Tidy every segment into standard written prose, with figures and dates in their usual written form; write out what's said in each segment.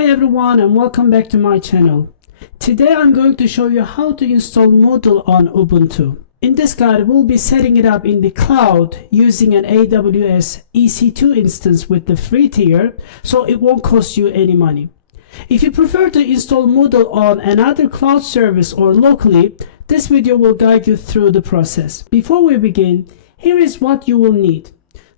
Hi everyone and welcome back to my channel. Today I'm going to show you how to install Moodle on Ubuntu. In this guide we'll be setting it up in the cloud using an AWS EC2 instance with the free tier, so it won't cost you any money. If you prefer to install Moodle on another cloud service or locally, this video will guide you through the process. Before we begin, here is what you will need.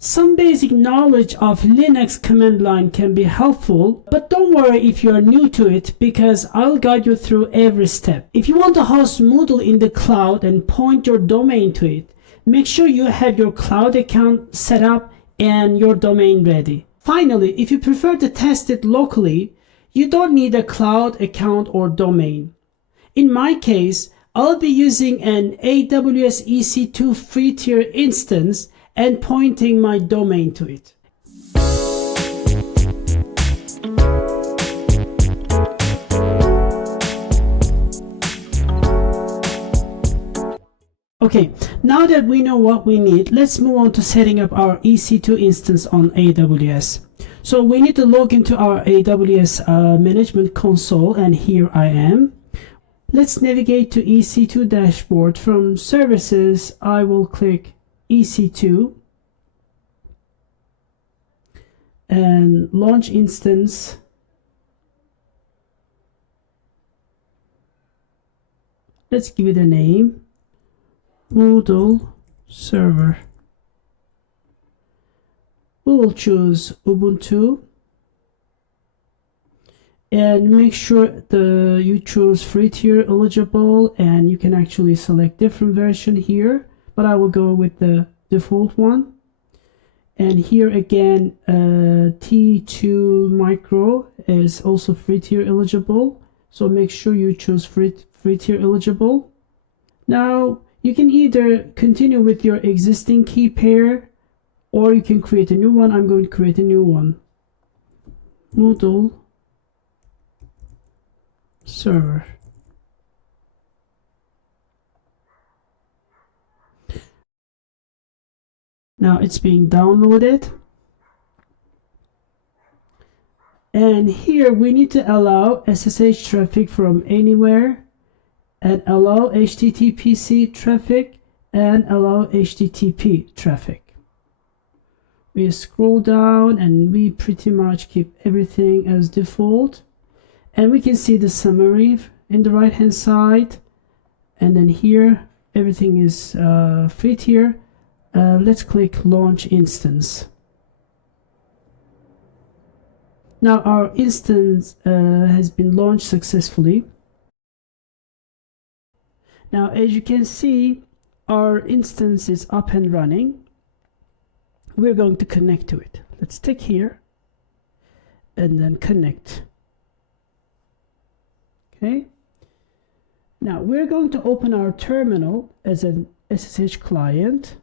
Some basic knowledge of Linux command line can be helpful, but don't worry if you are new to it because I'll guide you through every step. If you want to host Moodle in the cloud and point your domain to it, make sure you have your cloud account set up and your domain ready. Finally, if you prefer to test it locally, you don't need a cloud account or domain. In my case, I'll be using an AWS EC2 free tier instance and pointing my domain to it. Okay, now that we know what we need, let's move on to setting up our EC2 instance on AWS. So we need to log into our AWS management console, and here I am. Let's navigate to EC2 dashboard. From services, I will click EC2 and launch instance. Let's give it a name, Moodle server. We will choose Ubuntu and make sure you choose free tier eligible, and you can actually select different version here, but I will go with the default one. And here again, T2 micro is also free tier eligible, so make sure you choose free tier eligible. Now you can either continue with your existing key pair or you can create a new one. I'm going to create a new one, Moodle server. Now it's being downloaded, and here we need to allow SSH traffic from anywhere and allow HTTPC traffic and allow HTTP traffic. We scroll down and we pretty much keep everything as default, and we can see the summary in the right hand side, and then here everything is free tier. Let's click launch instance. Now our instance has been launched successfully. Now as you can see, our instance is up and running. We're going to connect to it. Let's tick here and then connect. Okay. Now we're going to open our terminal as an SSH client.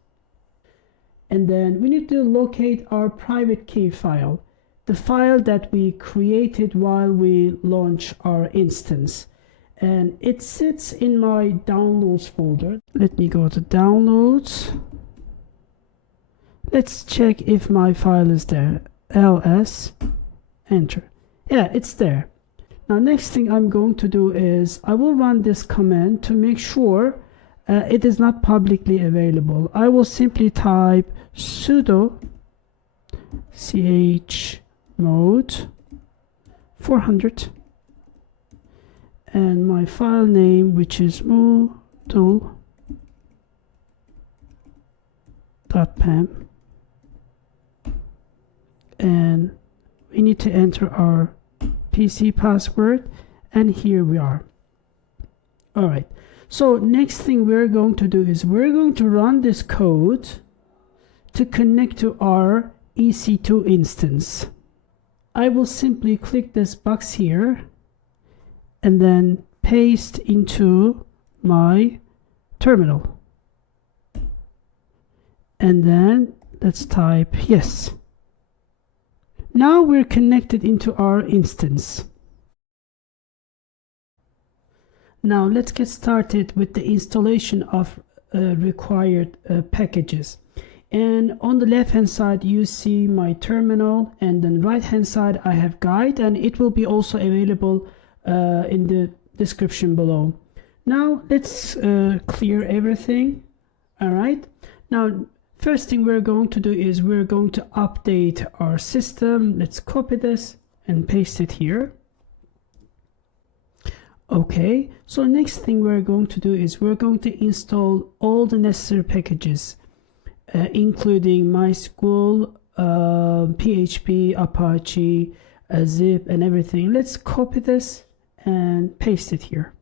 And then we need to locate our private key file, the file that we created while we launch our instance. And it sits in my downloads folder. Let me go to downloads. Let's check if my file is there. ls, enter. Yeah, it's there. Now next thing I'm going to do is I will run this command to make sure it is not publicly available. I will simply type sudo chmod 400 and my file name, which is moodle.pem, and we need to enter our PC password, and here we are. All right. So next thing we're going to do is we're going to run this code to connect to our EC2 instance. I will simply click this box here and then paste into my terminal. And then let's type yes. Now we're connected into our instance. Now let's get started with the installation of required packages. And on the left hand side you see my terminal, and then right hand side I have guide, and it will be also available in the description below. Now let's clear everything. All right, now first thing we're going to do is we're going to update our system. Let's copy this and paste it here. Okay, so next thing we're going to do is we're going to install all the necessary packages, including MySQL, PHP, Apache, zip, and everything. Let's copy this and paste it here.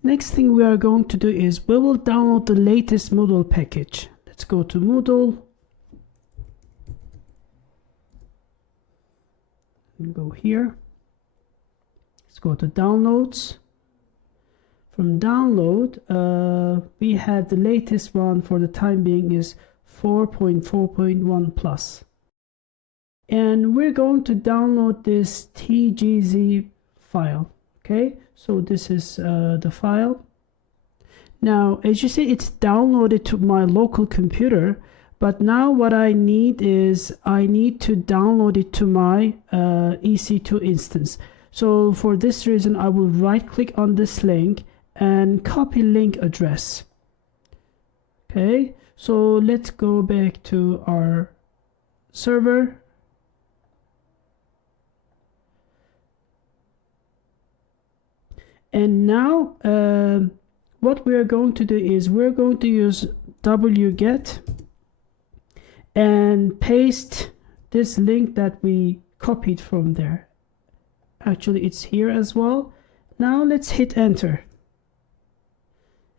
Next thing we are going to do is we will download the latest Moodle package. Let's go to Moodle and go here. Let's go to downloads. From download, we have the latest one for the time being is 4.4.1 plus. And we're going to download this TGZ file. Okay, so this is the file. Now, as you see, it's downloaded to my local computer, but now what I need is I need to download it to my EC2 instance. So for this reason, I will right click on this link and copy link address. Okay, so let's go back to our server. And now what we are going to do is we're going to use wget and paste this link that we copied from there. Actually, it's here as well. Now let's hit enter.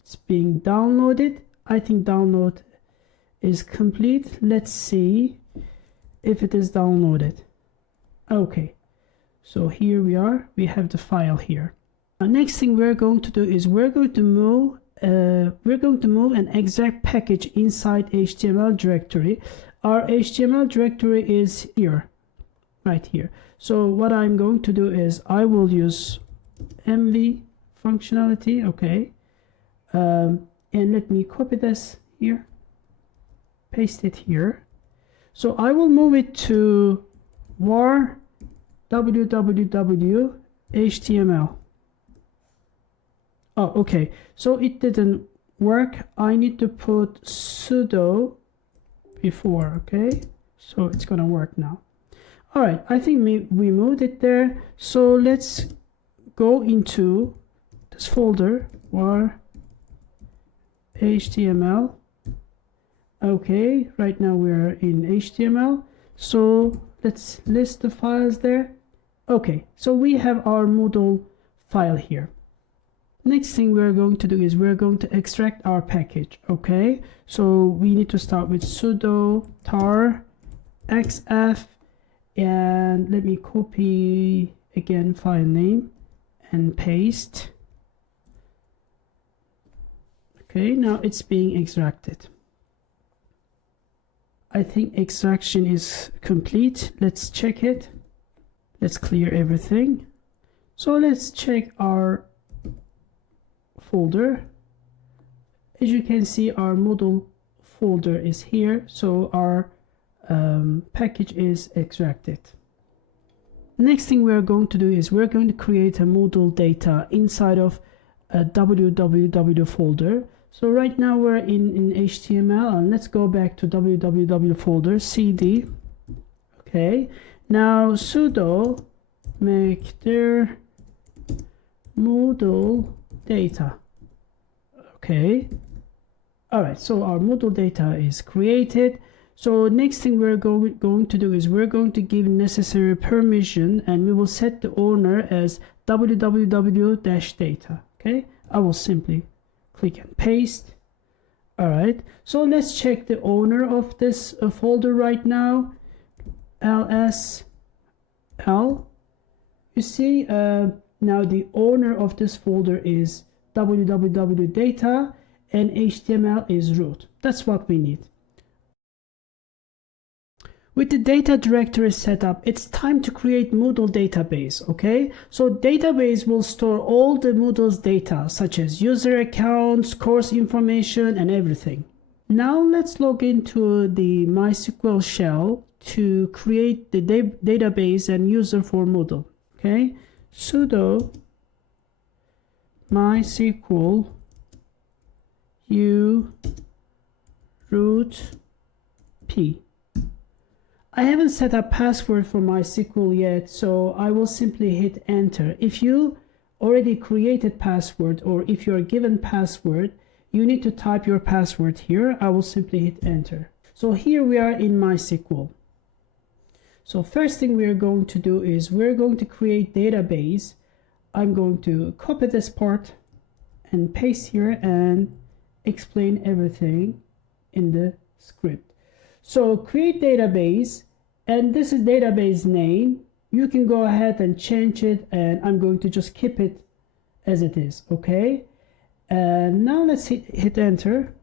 It's being downloaded. I think download is complete. Let's see if it is downloaded. Okay, so here we are. We have the file here. Next thing we're going to do is we're going to move an exec package inside HTML directory. Our HTML directory is here, right here. So what I'm going to do is I will use mv functionality. Okay, and let me copy this here, paste it here. So I will move it to var www html. Oh, okay, so it didn't work. I need to put sudo before. Okay, so it's gonna work now. All right, I think we moved it there. So let's go into this folder, var html. Okay, right now we're in HTML. So let's list the files there. Okay, so we have our Moodle file here. Next thing we're going to do is we're going to extract our package. Okay, so we need to start with sudo tar xf, and let me copy again file name and paste. Okay, now it's being extracted. I think extraction is complete. Let's check it. Let's clear everything. So let's check our folder. As you can see, our Moodle folder is here, so our package is extracted. Next thing we're going to do is we're going to create a Moodle data inside of a www folder. So right now we're in HTML, and let's go back to www folder, cd. Okay, now sudo make dir Moodle data. Okay, all right, so our Moodle data is created. So next thing we're going to do is we're going to give necessary permission, and we will set the owner as www-data. Okay, I will simply click and paste. All right, so let's check the owner of this folder right now. lsl. You see, now the owner of this folder is www-data and HTML is root. That's what we need. With the data directory set up, it's time to create Moodle database, okay? So database will store all the Moodle's data, such as user accounts, course information, and everything. Now let's log into the MySQL shell to create the database and user for Moodle, okay? Sudo MySQL u root p. I haven't set up password for MySQL yet, so I will simply hit enter. If you already created password, or if you're given password, you need to type your password here. I will simply hit enter. So here we are in MySQL. So first thing we are going to do is we're going to create database. I'm going to copy this part and paste here and explain everything in the script. So create database, and this is database name. You can go ahead and change it, and I'm going to just keep it as it is, okay? And now let's hit enter.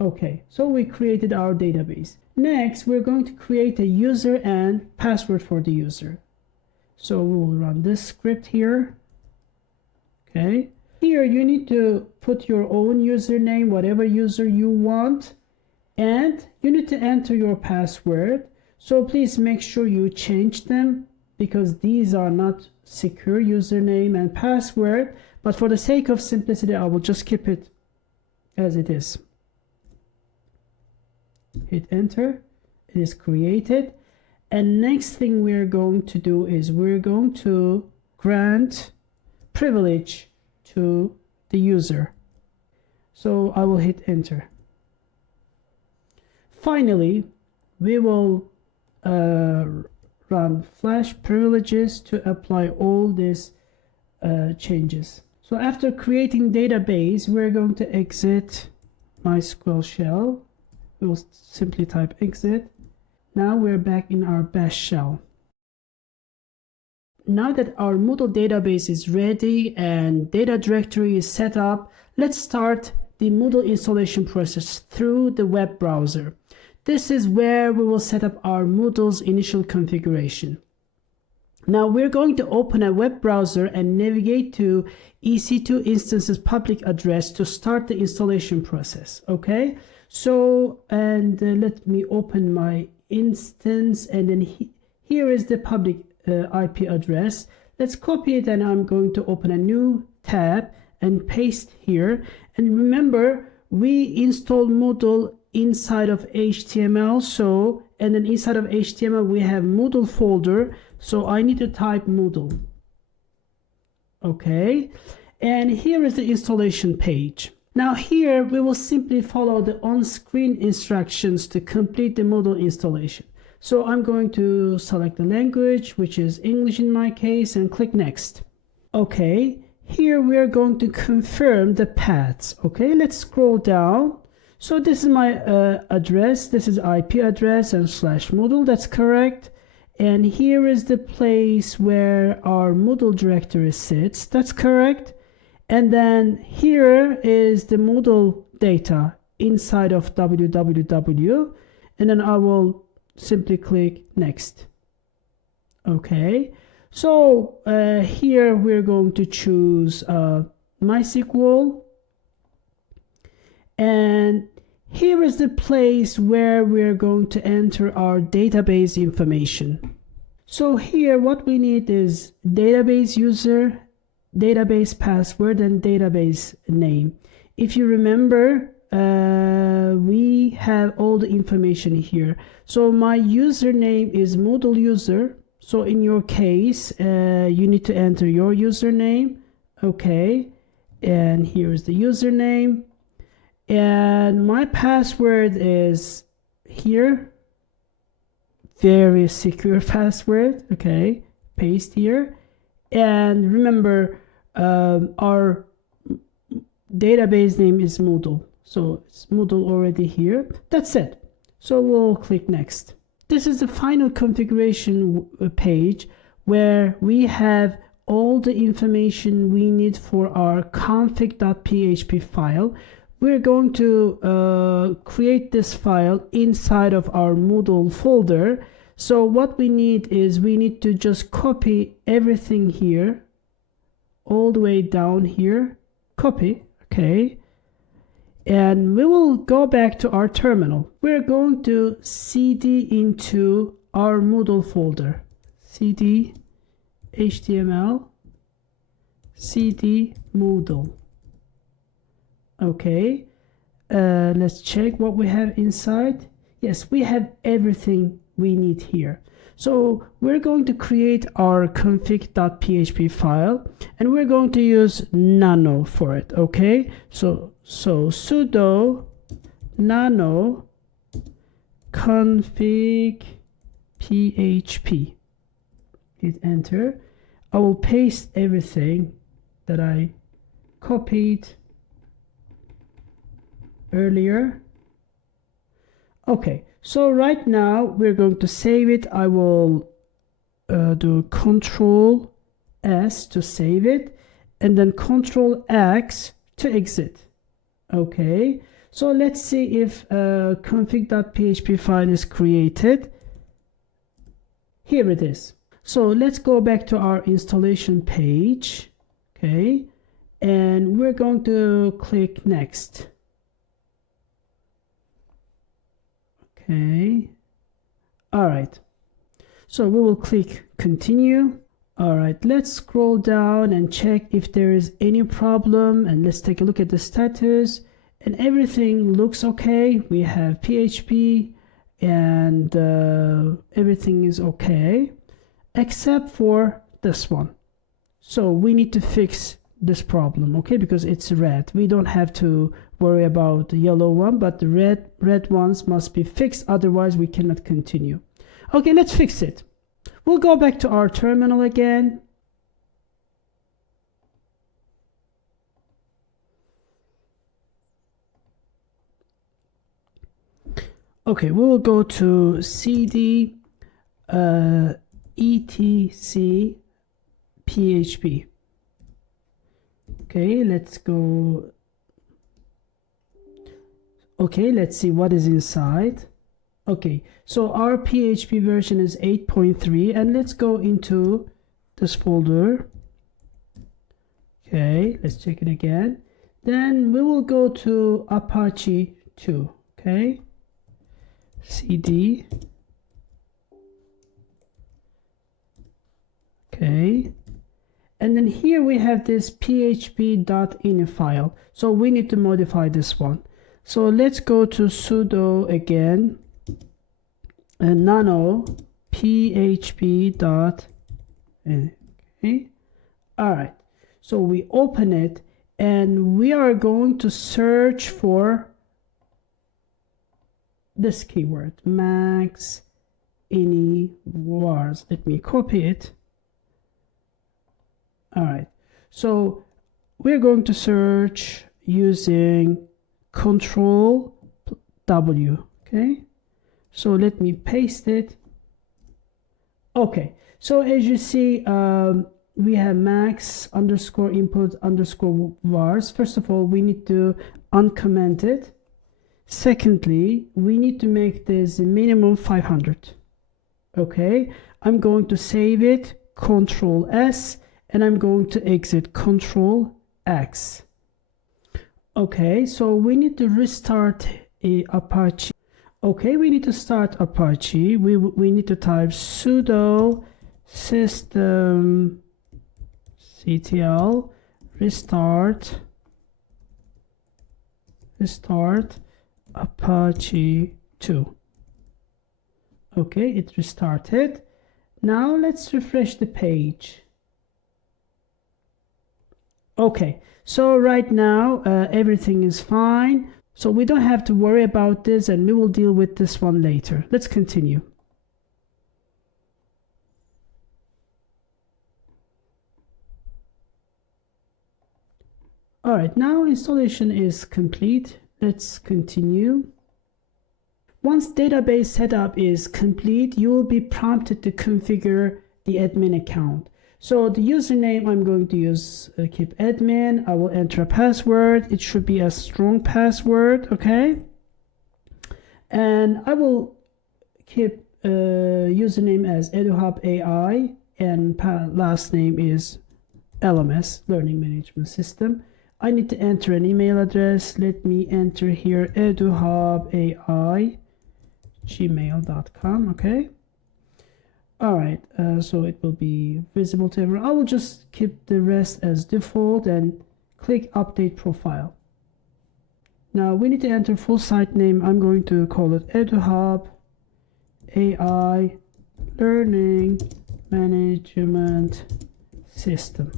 Okay, so we created our database. Next, we're going to create a user and password for the user. So we will run this script here. Okay, here you need to put your own username, whatever user you want, and you need to enter your password. So please make sure you change them, because these are not secure username and password. But for the sake of simplicity, I will just keep it as it is. Hit enter. It is created. And next thing we're going to do is we're going to grant privilege to the user. So I will hit enter. Finally, we will run flash privileges to apply all these changes. So after creating database, we're going to exit MySQL shell. We will simply type exit. Now we're back in our bash shell. Now that our Moodle database is ready and data directory is set up, let's start the Moodle installation process through the web browser. This is where we will set up our Moodle's initial configuration. Now we're going to open a web browser and navigate to EC2 instance's public address to start the installation process, okay? So, and let me open my instance, and then here is the public IP address. Let's copy it, and I'm going to open a new tab and paste here. And remember, we installed Moodle inside of HTML, so, and then inside of HTML we have Moodle folder, so I need to type Moodle. Okay, and here is the installation page. Now here we will simply follow the on-screen instructions to complete the Moodle installation. So I'm going to select the language, which is English in my case, and click next. Okay, here we are going to confirm the paths. Okay, let's scroll down. So this is my address, this is IP address and /Moodle, that's correct. And here is the place where our Moodle directory sits, that's correct. And then here is the Moodle data inside of www, and then I will simply click next. Okay, so here we're going to choose MySQL, and here is the place where we're going to enter our database information. So here what we need is database user, database password, and database name. If you remember, we have all the information here. So my username is Moodle user. So in your case, you need to enter your username. Okay, and here is the username. And my password is here. Very secure password. Okay, paste here. And remember, our database name is Moodle. So it's Moodle already here. That's it. So we'll click next. This is the final configuration page where we have all the information we need for our config.php file, we're going to create this file inside of our Moodle folder. So what we need is we need to just copy everything here all the way down here, copy, okay, and we will go back to our terminal. We're going to cd into our Moodle folder, cd html cd Moodle. Okay, let's check what we have inside. Yes, we have everything we need here. So we're going to create our config.php file, and we're going to use nano for it. Okay, so sudo nano config php. Hit enter. I will paste everything that I copied earlier. Okay, so right now we're going to save it. I will do Control S to save it, and then Control X to exit. Okay, so let's see if config.php file is created. Here it is. So let's go back to our installation page. Okay, and we're going to click next. Okay, all right, so we will click continue. All right, let's scroll down and check if there is any problem, and let's take a look at the status, and everything looks okay. We have PHP and everything is okay except for this one. So we need to fix this problem, okay, because it's red. We don't have to worry about the yellow one, but the red ones must be fixed, otherwise we cannot continue. Okay, let's fix it. We'll go back to our terminal again. Okay, we will go to cd etc php. Okay, let's go. Okay, let's see what is inside. Okay, so our PHP version is 8.3, and let's go into this folder. Okay, let's check it again. Then we will go to Apache 2. Okay, cd. Okay, and then here we have this php.ini file, so we need to modify this one. So let's go to sudo again and nano php.ini. Okay, all right, so we open it and we are going to search for this keyword, max ini vars. Let me copy it. All right, so we're going to search using Control W. Okay, so let me paste it. Okay, so as you see, we have max underscore input underscore vars. First of all, we need to uncomment it. Secondly, we need to make this minimum 500. Okay, I'm going to save it, Control S, and I'm going to exit, Control X. Okay, so we need to restart Apache. Okay, we need to start Apache. We need to type sudo systemctl restart Apache 2. Okay, it restarted. Now let's refresh the page. Okay, so right now everything is fine, so we don't have to worry about this, and we will deal with this one later. Let's continue. All right, now installation is complete. Let's continue. Once database setup is complete, you will be prompted to configure the admin account. So the username I'm going to use keep admin. I will enter a password. It should be a strong password, okay? And I will keep username as EduHub AI, and last name is LMS, Learning Management System. I need to enter an email address. Let me enter here eduhubai@gmail.com, okay? All right, so it will be visible to everyone. I will just keep the rest as default and click update profile. Now we need to enter full site name. I'm going to call it EduHub AI Learning Management System.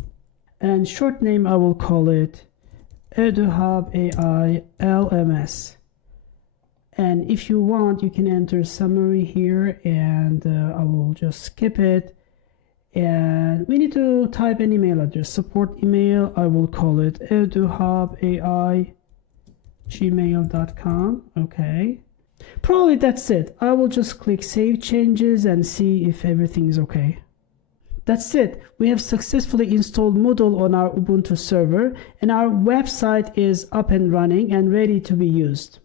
And short name I will call it EduHub AI LMS. And if you want, you can enter summary here, and I will just skip it. And we need to type an email address, support email. I will call it eduhubai@gmail.com. Okay. Probably that's it. I will just click save changes and see if everything is okay. That's it. We have successfully installed Moodle on our Ubuntu server, and our website is up and running and ready to be used.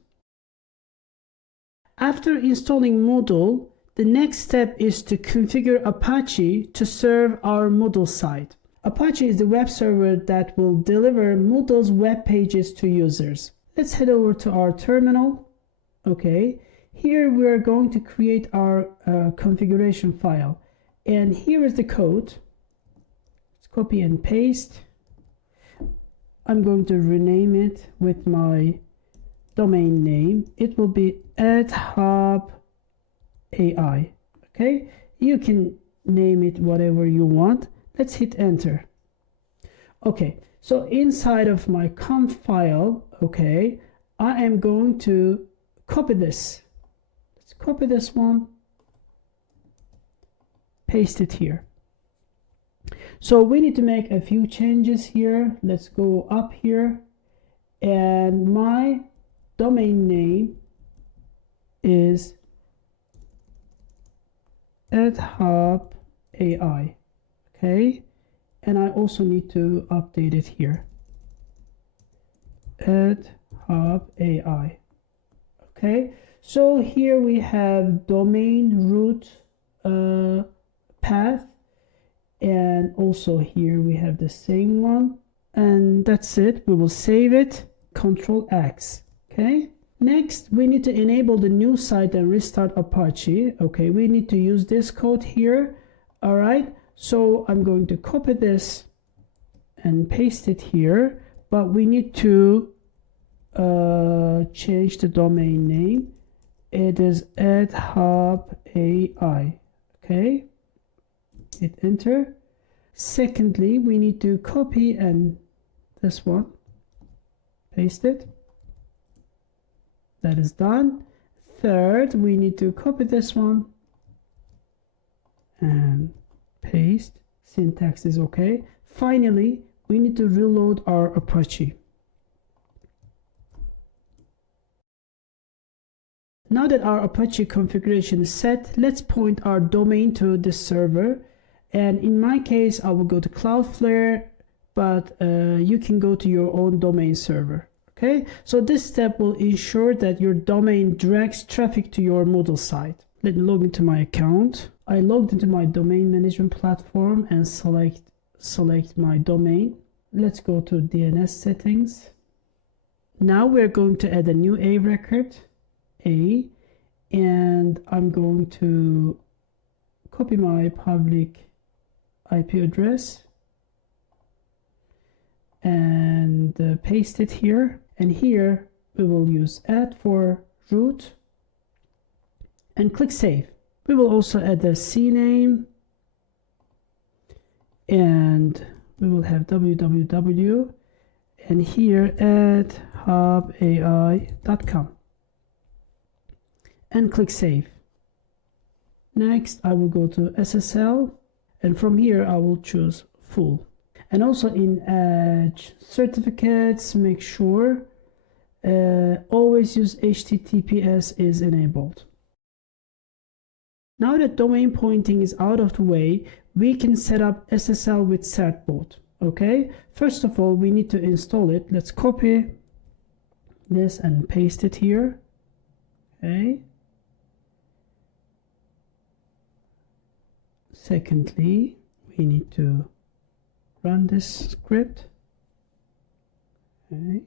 After installing Moodle, the next step is to configure Apache to serve our Moodle site. Apache is the web server that will deliver Moodle's web pages to users. Let's head over to our terminal. Okay, here we're going to create our configuration file. And here is the code. Let's copy and paste. I'm going to rename it with my domain name. It will be @hub AI. Okay, you can name it whatever you want. Let's hit enter. Okay, so inside of my conf file, okay, I am going to copy this. Let's copy this one, paste it here. So we need to make a few changes here. Let's go up here, and my domain name is @hub AI. Okay, and I also need to update it here, @hub AI. Okay, so here we have domain root path, and also here we have the same one, and that's it. We will save it, Control X. Okay, next we need to enable the new site and restart Apache. Okay, we need to use this code here. All right, so I'm going to copy this and paste it here, but we need to change the domain name. It is @hub AI. Okay, hit enter. Secondly, we need to copy and this one, paste it. That is done. Third, we need to copy this one and paste. Syntax is okay. Finally, we need to reload our Apache. Now that our Apache configuration is set, let's point our domain to this server. And in my case, I will go to Cloudflare, but you can go to your own domain server. Okay, so this step will ensure that your domain directs traffic to your Moodle site. Let me log into my account. I logged into my domain management platform and select my domain. Let's go to DNS settings. Now we're going to add a new A record, A, and I'm going to copy my public IP address and paste it here. And here we will use add for root and click save. We will also add a CNAME, and we will have www, and here add hubai.com and click save. Next, I will go to SSL, and from here I will choose full. And also in Edge certificates, make sure always use HTTPS is enabled. Now that domain pointing is out of the way, we can set up SSL with Certbot. Okay, first of all, we need to install it. Let's copy this and paste it here. Okay. Secondly, we need to run this script. Okay.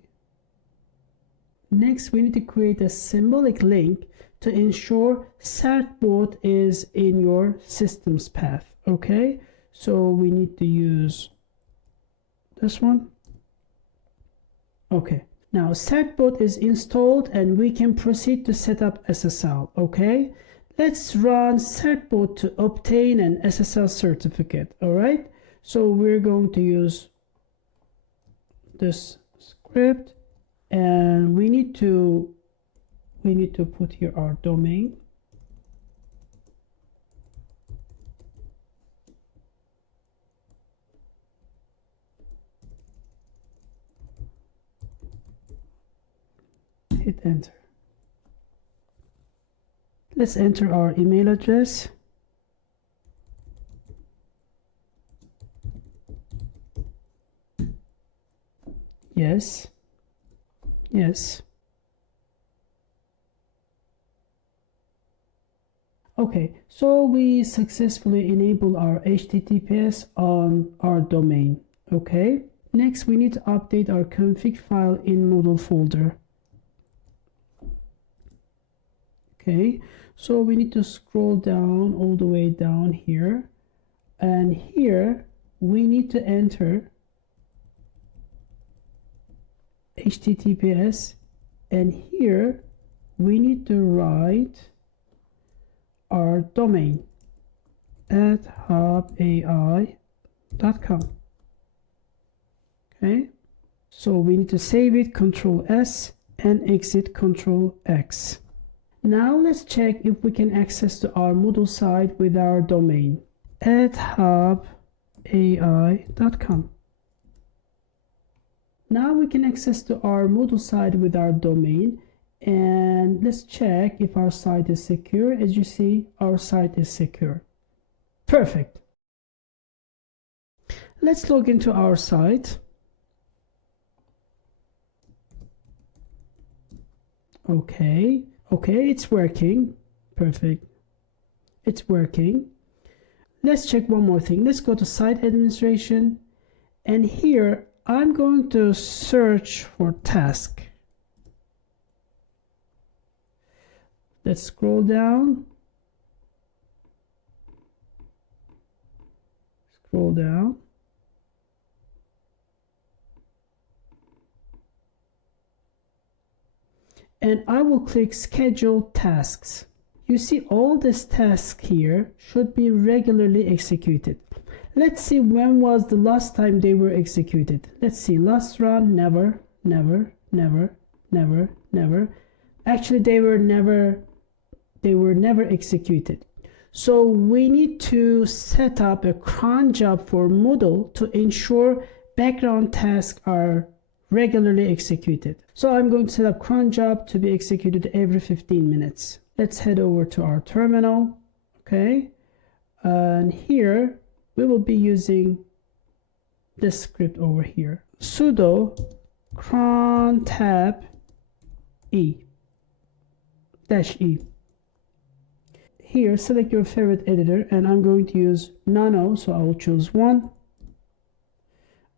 Next, we need to create a symbolic link to ensure Certbot is in your system's path. Okay, so we need to use this one. Okay, now Certbot is installed and we can proceed to set up SSL. Okay, let's run Certbot to obtain an SSL certificate. All right, so we're going to use this script, and we need to put here our domain. Hit enter. Let's enter our email address. Yes. Yes. Okay, so we successfully enable our HTTPS on our domain. Okay, next we need to update our config file in Moodle folder. Okay, so we need to scroll down all the way down here, and here we need to enter HTTPS, and here we need to write our domain at hubai.com. Okay, so we need to save it, Control S, and exit, Control X. Now let's check if we can access to our Moodle site with our domain at hubai.com. Now we can access to our Moodle site with our domain, and let's check if our site is secure. As you see, our site is secure. Perfect. Let's log into our site. Okay, it's working. Perfect. It's working. Let's check one more thing. Let's go to site administration, and here I'm going to search for task. Let's scroll down. Scroll down. And I will click schedule tasks. You see all these tasks here should be regularly executed. Let's see when was the last time they were executed. Let's see, last run, never. Actually, they were never executed. So we need to set up a cron job for Moodle to ensure background tasks are regularly executed. So I'm going to set up cron job to be executed every 15 minutes. Let's head over to our terminal. Okay, and here we will be using this script over here. Sudo cron tab -e. Here, select your favorite editor, and I'm going to use Nano, so I will choose one.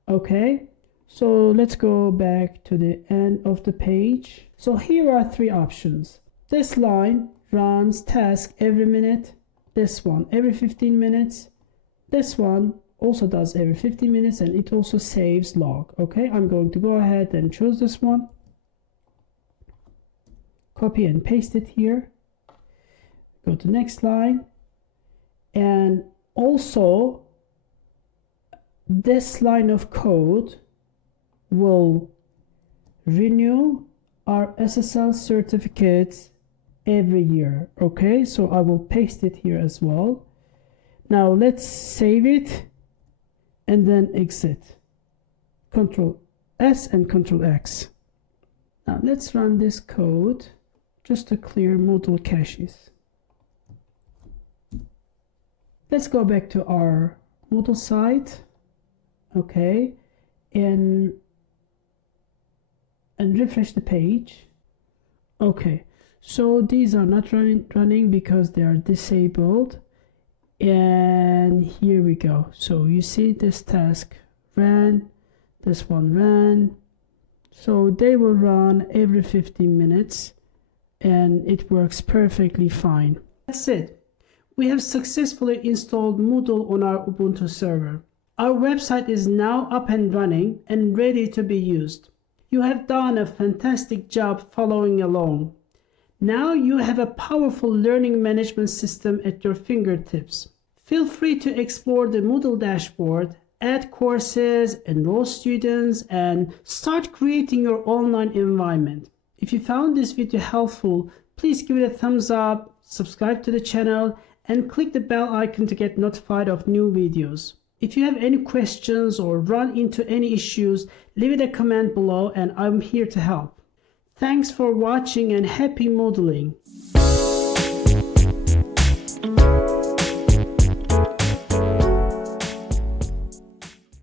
Okay, so let's go back to the end of the page. So here are three options. This line runs task every minute. This one every 15 minutes. This one also does every 15 minutes, and it also saves log. Okay, I'm going to go ahead and choose this one. Copy and paste it here. Go to next line, and also this line of code will renew our SSL certificates every year. Okay, so I will paste it here as well. Now let's save it and then exit. Control S and Control X. Now let's run this code just to clear Moodle caches. Let's go back to our Moodle site. Okay, and refresh the page. Okay, so these are not running because they are disabled. And here we go. So you see this task ran, this one ran. So they will run every 15 minutes and it works perfectly fine. That's it. We have successfully installed Moodle on our Ubuntu server. Our website is now up and running and ready to be used. You have done a fantastic job following along. Now you have a powerful learning management system at your fingertips. Feel free to explore the Moodle dashboard, add courses, enroll students, and start creating your online environment. If you found this video helpful, please give it a thumbs up, subscribe to the channel, and click the bell icon to get notified of new videos. If you have any questions or run into any issues, leave it a comment below and I'm here to help. Thanks for watching and happy modeling.